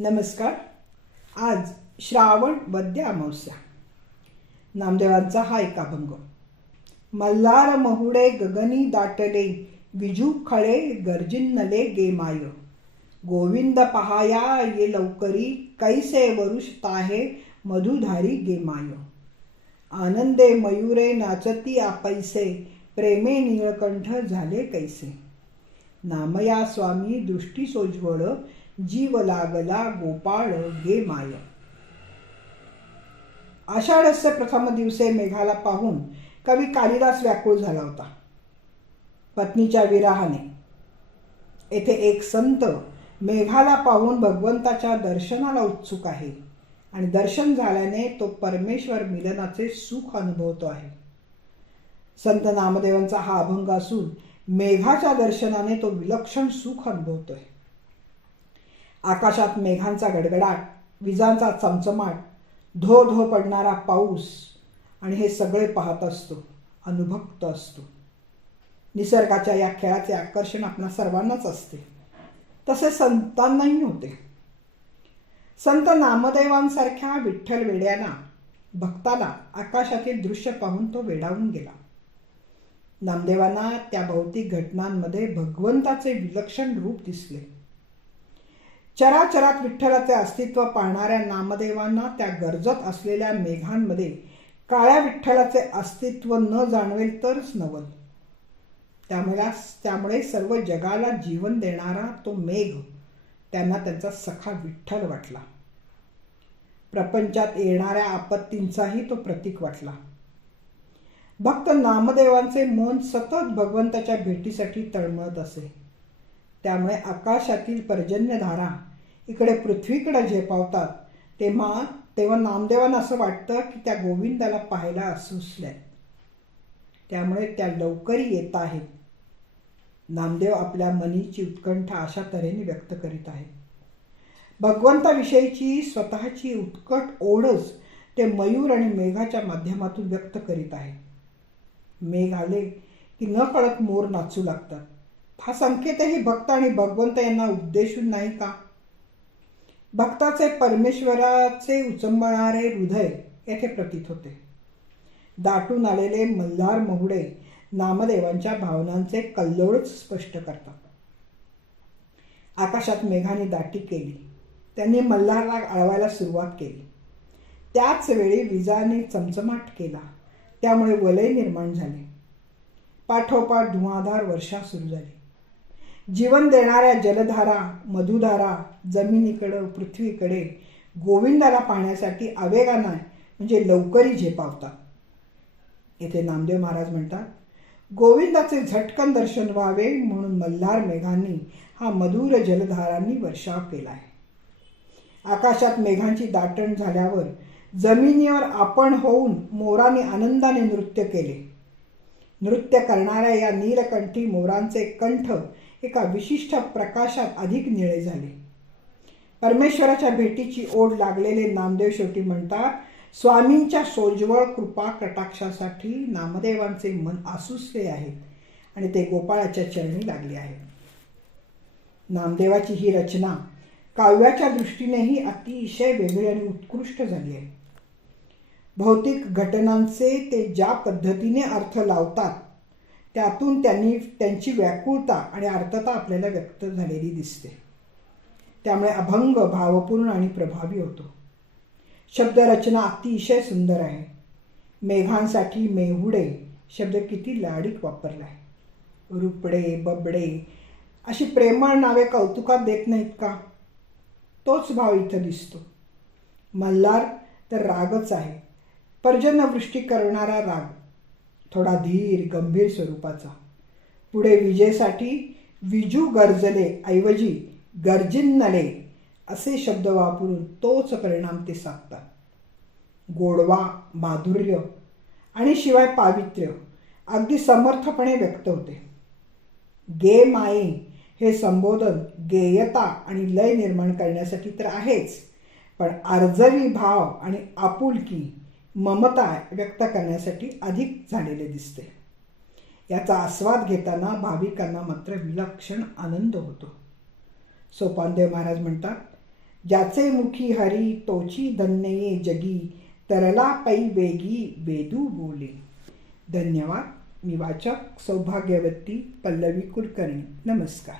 नमस्कार. आज श्रावण वद्य अमावस्या. नामदेवांचा हा एक अभंग. मल्हार महुडे गगनी दाटले विजू खळे गर्जिन्नले गे माय गोविंद पहाया ये लवकरी कैसे वरुष ताहे मधुधारी गे माय आनंदे मयुरे नाचती आपैसे प्रेमे निळकंठ झाले कैसे. नामया स्वामी दृष्टी सोज्वळ जीव लागला गोपाळ गे माय. आषाढस्य प्रथम दिवसे मेघाला पाहून कवी कालिदास व्याकुळ झाला होता. पत्नीच्या विराहाने. येथे एक संत मेघाला पाहून भगवंताच्या दर्शनाला उत्सुक आहे आणि दर्शन झाल्याने तो परमेश्वर मिलनाचे सुख अनुभवतो आहे. संत नामदेवांचा हा अभंग असून मेघाच्या दर्शनाने तो विलक्षण सुख अनुभवतोय. आकाशात मेघांचा गडगडाट विजांचा चमचमाट धो धो पडणारा पाऊस आणि हे सगळे पाहत असतो अनुभक्त असतो. निसर्गाच्या या खेळाचे आकर्षण आपणा सर्वांनाच असते. तसे संतांनाही होते. संत नामदेवांसारख्या विठ्ठल वेड्यांना भक्ताला आकाशातील दृश्य पाहून तो वेडावून गेला. नामदेवांना त्या भौतिक घटनांमध्ये भगवंताचे विलक्षण रूप दिसले. चराचरात विठ्ठलाचे अस्तित्व पाहणाऱ्या नामदेवांना त्या गरजत असलेल्या मेघांमध्ये काळ्या विठ्ठलाचे अस्तित्व न जाणवेल तरच नवल. त्यामुळे त्यामुळे सर्व जगाला जीवन देणारा तो मेघ त्यांना त्यांचा सखा विठ्ठल वाटला. प्रपंचात येणाऱ्या आपत्तींचाही तो प्रतीक वाटला. भक्त नामदेवांचे मन सतत भगवंताच्या भेटीसाठी तळमळत असे. त्यामुळे आकाशातील पर्जन्यधारा इकडे पृथ्वीकडे झेपावतात तेव्हा तेव्हा नामदेवांना असं वाटतं की त्या गोविंदाला पाहायला असुसल्यात त्यामुळे त्या लवकर येत आहेत. नामदेव आपल्या मनीची उत्कंठा अशा तऱ्हेने व्यक्त करीत आहेत. भगवंताविषयीची स्वतःची उत्कट ओढच ते मयूर आणि मेघाच्या माध्यमातून व्यक्त करीत आहे मेघ आले की न कळत मोर नाचू लागतात. हा संकेतही भक्त आणि भगवंत यांना उद्देशून नाही का? भक्ताचे परमेश्वराचे उचंबणारे हृदय येथे प्रतीत होते. दाटून आलेले मल्हार महुडे नामदेवांच्या भावनांचे कल्लोळच स्पष्ट करतात. आकाशात मेघाने दाटी केली. त्यांनी मल्हारला आळवायला सुरुवात केली. त्याच वेळी विजाने चमचमाट केला. त्यामुळे वलय निर्माण झाले. पाठोपाठ धुवाधार वर्षा सुरू झाली. जीवन देणाऱ्या जलधारा मधुधारा जमिनीकडं पृथ्वीकडे गोविंदाला पाहण्यासाठी आवेगानं म्हणजे लवकरी झेपावतात. येथे नामदेव महाराज म्हणतात गोविंदाचे झटकन दर्शन व्हावे म्हणून मल्हार मेघांनी हा मधुर जलधारांनी वर्षाव केला आहे आकाशात मेघांची दाटण झाल्यावर जमिनीवर आपण होऊन मोराने आनंदाने नृत्य केले. नृत्य करणाऱ्या या नीलकंठी मोरांचे कंठ एका विशिष्ट प्रकाशात अधिक निळे झाले. परमेश्वराच्या भेटीची ओढ लागलेले नामदेव शेवटी म्हणतात स्वामींच्या सोज्वळ कृपा कटाक्षासाठी नामदेवांचे मन आसुसले आहेत आणि ते गोपाळाच्या चरणी लागले आहे नामदेवाची ही रचना काव्याच्या दृष्टीनेही अतिशय वेगळी आणि उत्कृष्ट झाली आहे. भौतिक घटनांचे ते ज्या पद्धतीने अर्थ लावतात त्यातून त्यांनी त्यांची व्याकुळता आणि अर्थता आपल्याला व्यक्त झालेली दिसते. त्यामुळे अभंग भावपूर्ण आणि प्रभावी होतो. शब्दरचना अतिशय सुंदर आहे. मेघांसाठी मेहुडे शब्द किती लाडीक वापरला आहे रुपडे बबडे अशी प्रेमळ नावे कौतुकात देत नाहीत का? तोच भाव इथं दिसतो. मल्हार तर रागच आहे. पर्जन्यवृष्टी करणारा राग. थोडा धीर गंभीर स्वरूपाचा. पुढे विजेसाठी विजू गरजले ऐवजी गर्जिन्नले असे शब्द वापरून तोच परिणाम ते साधतात. गोडवा माधुर्य आणि शिवाय पावित्र्य अगदी समर्थपणे व्यक्त होते. गे माये हे संबोधन गेयता आणि लय निर्माण करण्यासाठी तर आहेच पण आर्जवी भाव आणि आपुलकी ममता व्यक्त करण्यासाठी अधिक झालेले दिसते. याचा आस्वाद घेताना भाविकांना मात्र विलक्षण आनंद होतो. सोपानदेव महाराज म्हणतात ज्याचे मुखी हरी तोची धन्यये जगी तरला पै वेगी वेदू बोले. धन्यवाद. मी वाचक सौभाग्यवती पल्लवी कुलकर्णी. नमस्कार.